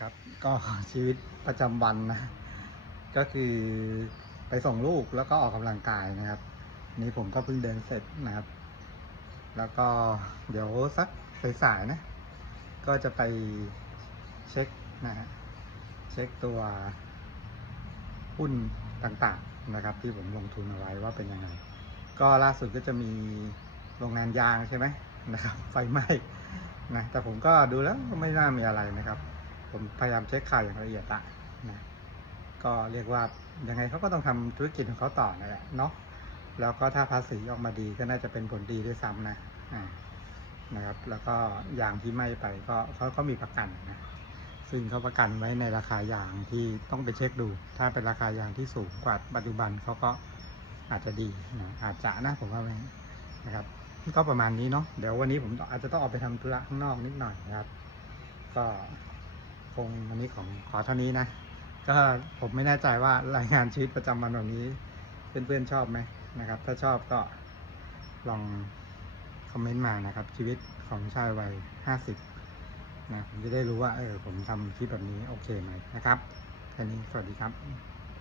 ครับ ก็ชีวิตประจำวันนะ ก็คือไปส่งลูกแล้วก็ออกกำลังกายนะครับ นี่ผมก็เพิ่งเดินเสร็จนะครับ แล้วก็เดี๋ยวสักสายๆนะ ก็จะไปเช็คนะฮะเช็คตัวหุ้นต่างๆนะครับ ที่ผมลงทุนเอาไว้ว่าเป็นยังไง ก็ล่าสุดก็จะมีโรงงานยางใช่ไหมนะครับ ไฟไหม้นะแต่ผมก็ดูแล้วก็ไม่น่ามีอะไรนะครับ ผมพยายามเช็คข่าวอย่างละเอียดละนะก็เรียกว่ายังไงเขาก็ต้องทำธุรกิจของเขาต่อนั่นแหละเนาะแล้วก็ถ้าภาษีออกมาดีก็น่าจะเป็นผลดีด้วยซ้ำนะนะครับ แล้วก็ยางที่ไหม้ไปก็เขาก็มีประกันนะซึ่งเขาประกันไว้ในราคายางที่ต้องไปเช็คดู ถ้าเป็นราคายางที่สูงกว่าปัจจุบันเขาก็อาจจะดีนะอาจจะนะผมว่าไว้นะครับก็ประมาณนี้เนาะเดี๋ยววันนี้ผมอาจจะต้องออกไปทำธุระข้างนอกนิดหน่อยนะครับ ก็ คงวันนี้ของขอเท่านี้นะ ก็ผมไม่แน่ใจว่ารายงานชีวิตประจำวันวันนี้ เพื่อนๆชอบไหมนะครับ ถ้าชอบก็ลองคอมเมนต์มานะครับ ชีวิตของชายวัยห้าสิบนะผมจะได้รู้ว่าเออผมทำคลิปแบบนี้โอเคไหมนะครับแค่นี้สวัสดีครับ